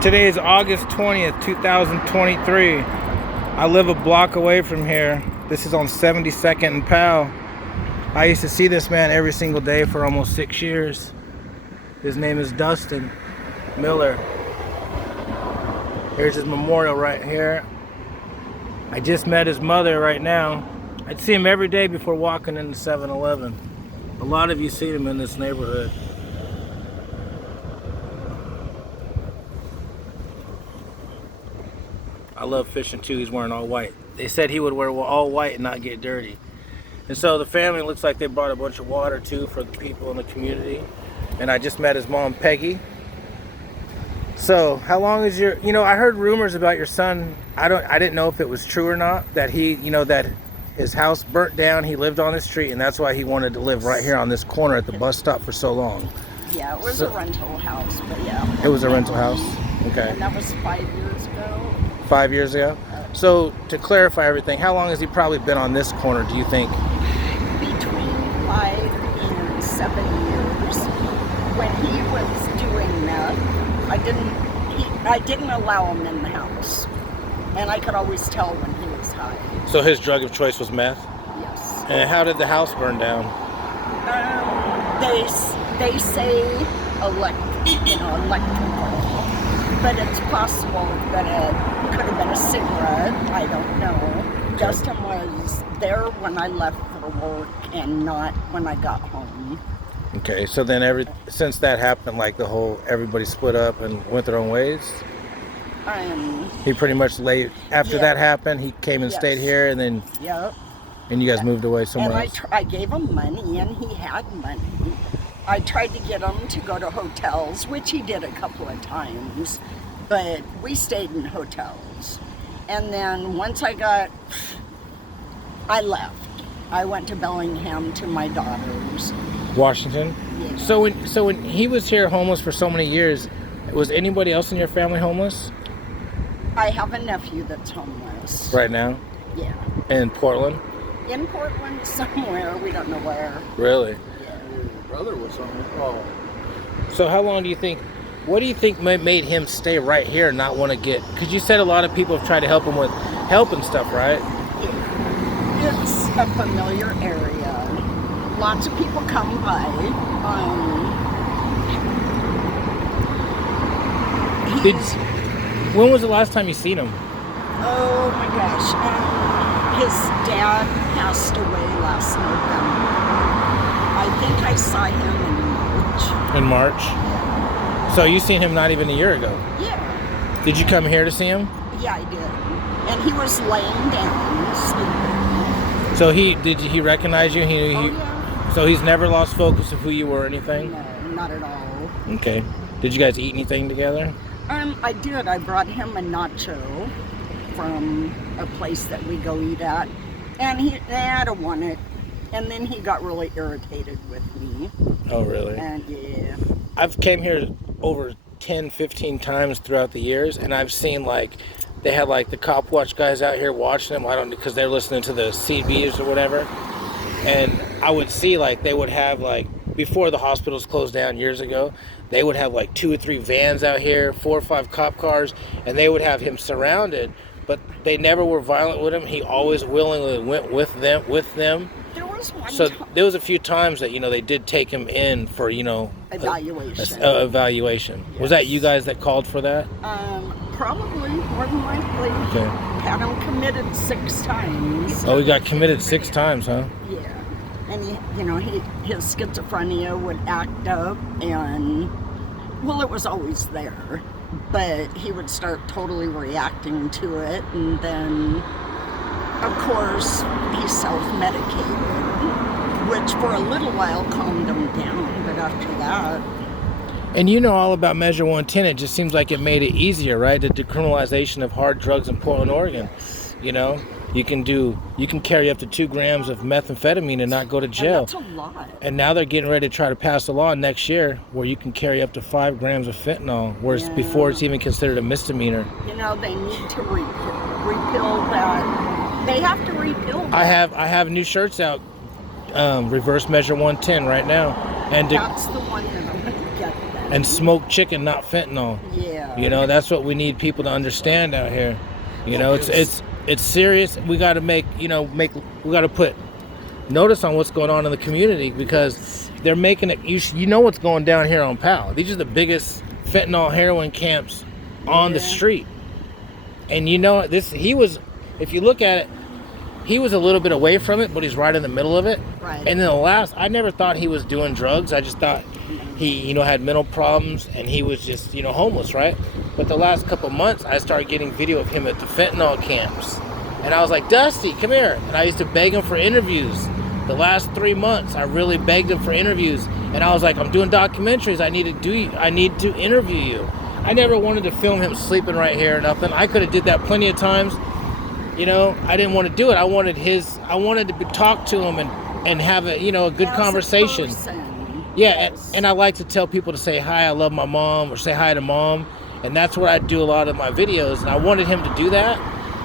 Today is August 20th, 2023. I live a block away from here. This is on 72nd and Powell. I used to see this man every single day for almost 6 years. His name is Dustin Miller. Here's his memorial right here. I just met his mother right now. I'd see him every day before walking into 7-Eleven. A lot of you see him in this neighborhood. I love fishing too. He's wearing all white. They said he would wear all white and not get dirty. And so the family looks like they brought a bunch of water too for the people in the community. And I just met his mom, Peggy. So how long is your, I heard rumors about your son. I didn't know if it was true or not, that he, that his house burnt down, he lived on the street, and that's why he wanted to live right here on this corner at the bus stop for so long. Yeah, it was a rental house, but yeah. It was a rental house? Okay. And that was 5 years ago. 5 years ago? So to clarify everything, how long has he probably been on this corner, do you think? Between 5 and 7 years. When he was doing meth, I didn't allow him in the house. And I could always tell when he was high. So his drug of choice was meth? Yes. And how did the house burn down? They say electrical, but it's possible that it could have been a cigarette. I don't know. Okay. Dustin was there when I left for work and not when I got home. Okay, so then since that happened, like everybody split up and went their own ways? He pretty much after that happened, he came and stayed here, and then and you guys moved away somewhere else? I gave him money, and he had money. I tried to get him to go to hotels, which he did a couple of times, but we stayed in hotels. And then once I left. I went to Bellingham to my daughters. Washington? Yeah. So when he was here homeless for so many years, was anybody else in your family homeless? I have a nephew that's homeless. Right now? Yeah. In Portland? In Portland somewhere, we don't know where. Really? Yeah. Your brother was homeless. Oh. So how long what do you think made him stay right here and not want to because you said a lot of people have tried to help him with help and stuff, right? Yeah. It's a familiar area. Lots of people come by. When was the last time you seen him? Oh my gosh. His dad passed away last November. I think I saw him in March. In March? Yeah. So you seen him not even a year ago? Yeah. Did you come here to see him? Yeah, I did. And he was laying down, sleeping. So did he recognize you? Yeah. So he's never lost focus of who you were or anything? No, not at all. Okay. Did you guys eat anything together? I did. I brought him a nacho from a place that we go eat at, and I don't want it. And then he got really irritated with me. Oh, really? And yeah. I've came here over 10, 15 times throughout the years, and I've seen they had the cop watch guys out here watching them. Because they're listening to the CBs or whatever. And I would see they would have before the hospitals closed down years ago, they would have 2 or 3 vans out here, 4 or 5 cop cars, and they would have him surrounded, but they never were violent with him. He always willingly went with them. There was one there was a few times that they did take him in for evaluation. Evaluation. Yes. Was that you guys that called for that? Probably, more than likely. Okay. Had him committed 6 times. Oh, he got committed 6 times, huh? Yeah. And his schizophrenia would act up, and it was always there, but he would start totally reacting to it, and then of course he self-medicated, which for a little while calmed him down, but after that. And you know all about Measure 110. It just seems like it made it easier, right? The decriminalization of hard drugs in Portland, Oregon. You can carry up to 2 grams of methamphetamine and not go to jail. And that's a lot. And now they're getting ready to try to pass a law next year where you can carry up to 5 grams of fentanyl, whereas before it's even considered a misdemeanor. They need to repeal that. They have to repeal that. I have new shirts out, reverse Measure 110 right now, and that's the one that I'm going to get. and smoked chicken, not fentanyl. Yeah. You know, that's what we need people to understand out here. You know, it's serious. We got to we got to put notice on what's going on in the community, because they're making it. You know what's going down here on Powell. These are the biggest fentanyl heroin camps on the street. And you know, he was, if you look at it, he was a little bit away from it, but he's right in the middle of it. Right. And then I never thought he was doing drugs. I just thought he, had mental problems, and he was just, homeless, right? But the last couple months, I started getting video of him at the fentanyl camps. And I was like, Dusty, come here. And I used to beg him for interviews. The last 3 months, I really begged him for interviews. And I was like, I'm doing documentaries. I need to interview you. I never wanted to film him sleeping right here or nothing. I could have did that plenty of times. I didn't want to do it. I wanted to talk to him and have a good conversation. Yeah, and I like to tell people to say hi, I love my mom, or say hi to mom. And that's where I do a lot of my videos. And I wanted him to do that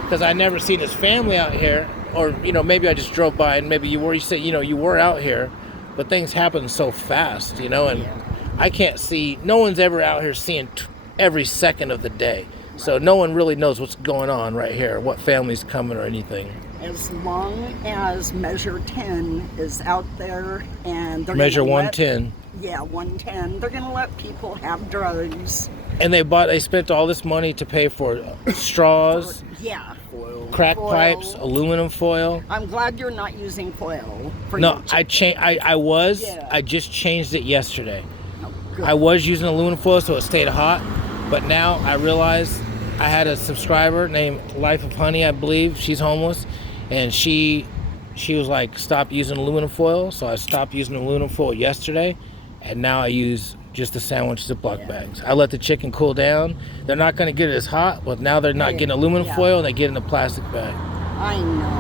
because I never seen his family out here. Or, maybe I just drove by and maybe you said, you were out here. But things happen so fast, and I can't see, no one's ever out here seeing every second of the day. So no one really knows what's going on right here, what family's coming or anything. As long as Measure 10 is out there and they're Measure 110. Yeah, 110. They're going to let people have drugs. And they spent all this money to pay for straws, crack pipes, aluminum foil. I'm glad you're not using foil. No, I just changed it yesterday. Good. I was using aluminum foil so it stayed hot, but now I realize I had a subscriber named Life of Honey, I believe. She's homeless, and she was like, stop using aluminum foil. So I stopped using aluminum foil yesterday, and now I use just the sandwich Ziploc bags. I let the chicken cool down. They're not going to get it as hot, but now they're not getting aluminum foil, and they get in a plastic bag. I know.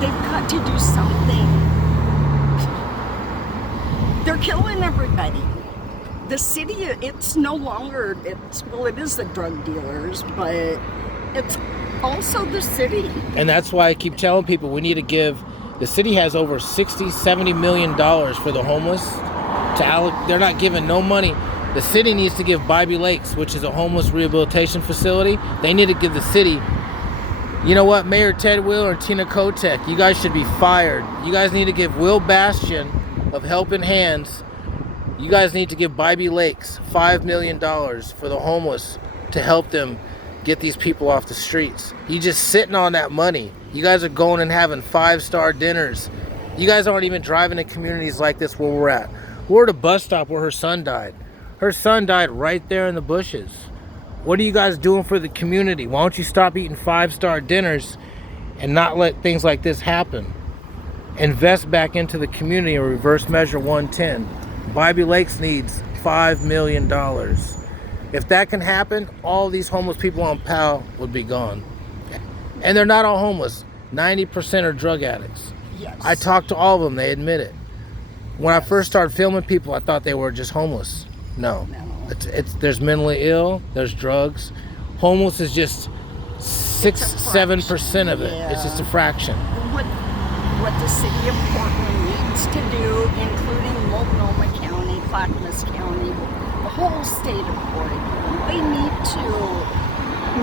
They've got to do something. They're killing everybody. The city, it's no longer, it is the drug dealers, but it's also the city. And that's why I keep telling people we need to give, the city has over $60-70 million for the homeless. They're not giving no money. The city needs to give Bobby Lakes, which is a homeless rehabilitation facility, they need to give the city, you know what, Mayor Ted Wheeler and Tina Kotek, you guys should be fired. You guys need to give Will Bastian of Helping Hands, you guys need to give Bobby Lakes $5 million for the homeless to help them get these people off the streets. You just sitting on that money. You guys are going and having 5-star dinners. You guys aren't even driving in communities like this where we're at. We're at a bus stop where her son died. Her son died right there in the bushes. What are you guys doing for the community? Why don't you stop eating 5-star dinners and not let things like this happen? Invest back into the community and reverse Measure 110. Bobby Lakes needs $5 million. If that can happen, all these homeless people on Powell would be gone. And they're not all homeless. 90% are drug addicts. Yes. I talked to all of them. They admit it. When I first started filming people, I thought they were just homeless. No. There's mentally ill. There's drugs. Homeless is just 7% of it. Yeah. It's just a fraction. What the city of Portland needs to do, including Multnomah County, Clackamas County, the whole state of Portland, they need to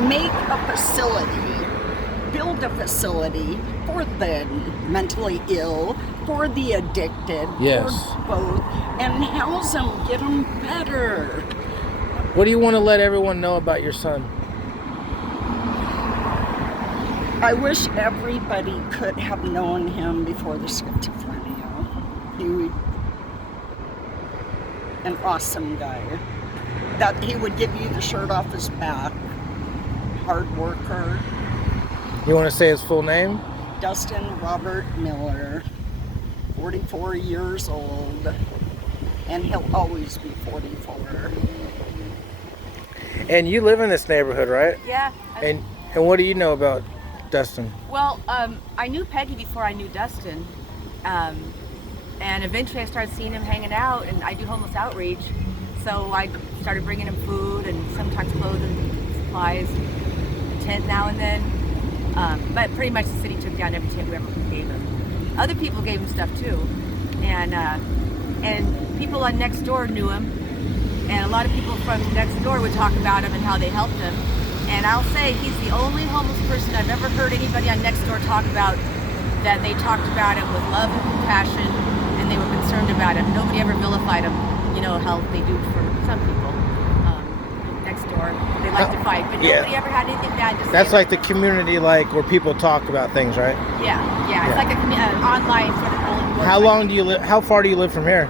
make a facility, build a facility for the mentally ill, for the addicted, for both, and house them, get them better. What do you want to let everyone know about your son? I wish everybody could have known him before the schizophrenia. An awesome guy. That he would give you the shirt off his back. Hard worker. You want to say his full name? Dustin Robert Miller. 44 years old. And he'll always be 44. And you live in this neighborhood, right? Yeah. And what do you know about Dustin? Well, I knew Peggy before I knew Dustin. And eventually I started seeing him hanging out, and I do homeless outreach. So I started bringing him food and sometimes clothing, supplies, a tent now and then. But pretty much the city took down every tent we ever gave him. Other people gave him stuff too. And people on next door knew him. And a lot of people from next door would talk about him and how they helped him. And I'll say he's the only homeless person I've ever heard anybody on next door talk about that they talked about him with love and compassion, and they were concerned about him. Nobody ever vilified him, you know, how they do for some people next door. They like to fight, but nobody ever had anything bad to say. That's like the community, like where people talk about things, right? Yeah. It's like an online sort of bulletin board. How long do you live? How far do you live from here?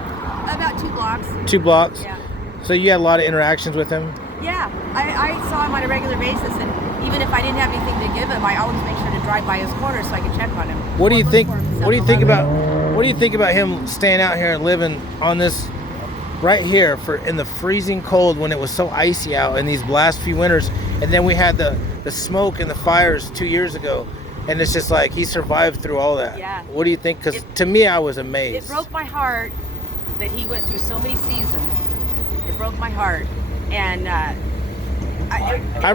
About 2 blocks. 2 blocks. Yeah. So you had a lot of interactions with him. Yeah, I saw him on a regular basis, and even if I didn't have anything to give him, I always make sure to drive by his corner so I could check on him. What do you think? What do you think about? What do you think about him staying out here and living on this, right here, in the freezing cold when it was so icy out in these last few winters, and then we had the smoke and the fires 2 years ago, and it's just like he survived through all that. Yeah. What do you think? Because to me, I was amazed. It broke my heart that he went through so many seasons. It broke my heart, and it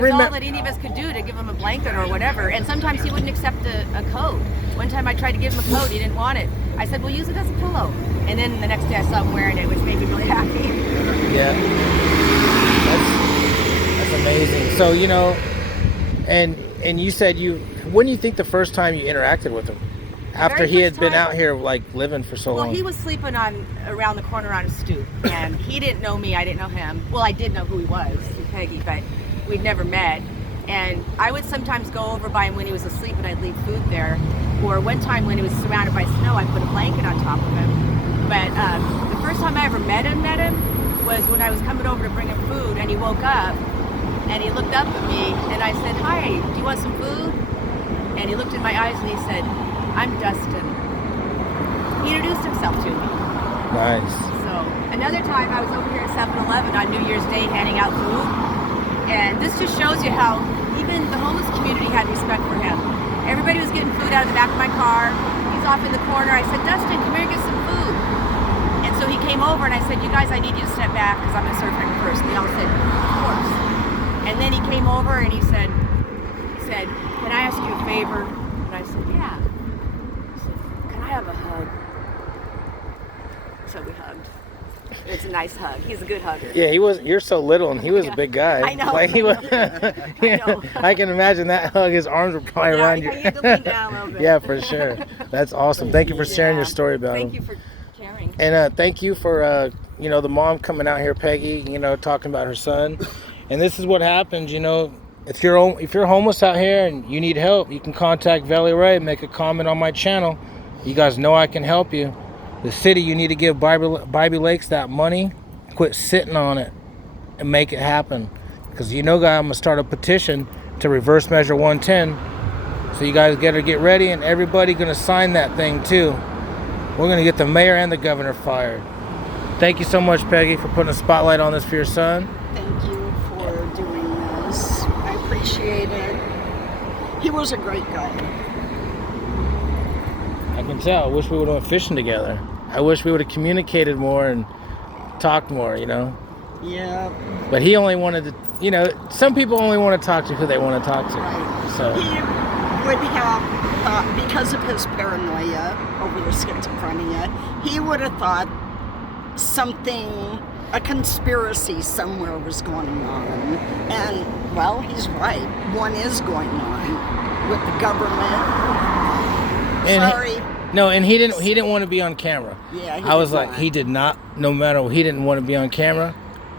was all that any of us could do to give him a blanket or whatever. And sometimes he wouldn't accept a coat. One time I tried to give him a coat, he didn't want it. I said, well, use it as a pillow. And then the next day I saw him wearing it, which made me really happy. Yeah, that's amazing. So, you know, and you said when do you think the first time you interacted with him? After he had been out here like living for so long. Well, he was sleeping around the corner on a stoop, and he didn't know me, I didn't know him. Well, I did know who he was, Peggy, but we'd never met. And I would sometimes go over by him when he was asleep, and I'd leave food there. Or one time when he was surrounded by snow, I put a blanket on top of him. But the first time I ever met him was when I was coming over to bring him food, and he woke up, and he looked up at me, and I said, hi, do you want some food? And he looked in my eyes, and he said, I'm Dustin. He introduced himself to me. Nice. So another time I was over here at 7-Eleven on New Year's Day handing out food. And this just shows you how even the homeless community had respect for him. Everybody was getting food out of the back of my car. He's off in the corner. I said, Dustin, come here and get some food. And so he came over and I said, you guys, I need you to step back because I'm going to serve him first. And they all said, of course. And then he came over and he said, can I ask you a favor? And I said, yeah. I have a hug. So we hugged. It was a nice hug. He's a good hugger. Yeah, you're so little, and he was a big guy. I know. Like I can imagine that hug. His arms were probably around you. You had to lean down a little bit. Yeah, for sure. That's awesome. Thank you for sharing your story about him. Thank you for caring. And thank you for the mom coming out here, Peggy. Talking about her son. And this is what happens. If you're homeless out here and you need help, you can contact Valley Ray. Make a comment on my channel. You guys know I can help you. The city, you need to give Bobby Lakes that money. Quit sitting on it and make it happen. Because I'm going to start a petition to reverse measure 110. So you guys get ready, and everybody going to sign that thing too. We're going to get the mayor and the governor fired. Thank you so much, Peggy, for putting a spotlight on this for your son. Thank you for doing this. I appreciate it. He was a great guy. I can tell. I wish we would have went fishing together. I wish we would have communicated more and talked more, Yeah. But he only wanted to, some people only want to talk to who they want to talk to. Right. So He would have thought, because of his paranoia over the schizophrenia, he would have thought a conspiracy somewhere was going on. And, well, he's right. One is going on with the government. Sorry. And he didn't want to be on camera. Yeah, I was like, he did not. No matter, he didn't want to be on camera.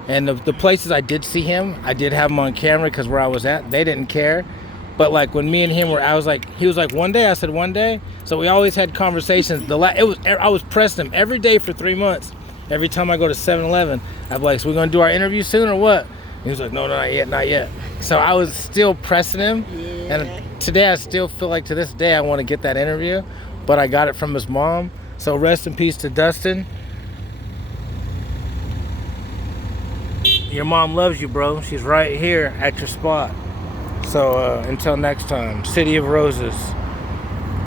And the places I did see him, I did have him on camera because where I was at, they didn't care. But like when me and him were, he was like, one day. I said, one day. So we always had conversations. I was pressing him every day for 3 months. Every time I go to 7-Eleven, I'd be like, so we're going to do our interview soon or what? And he was like, no, not yet. So I was still pressing him. Yeah. And today I still feel like to this day I want to get that interview, but I got it from his mom. So rest in peace to Dustin. Your mom loves you, bro. She's right here at your spot. So until next time, City of Roses.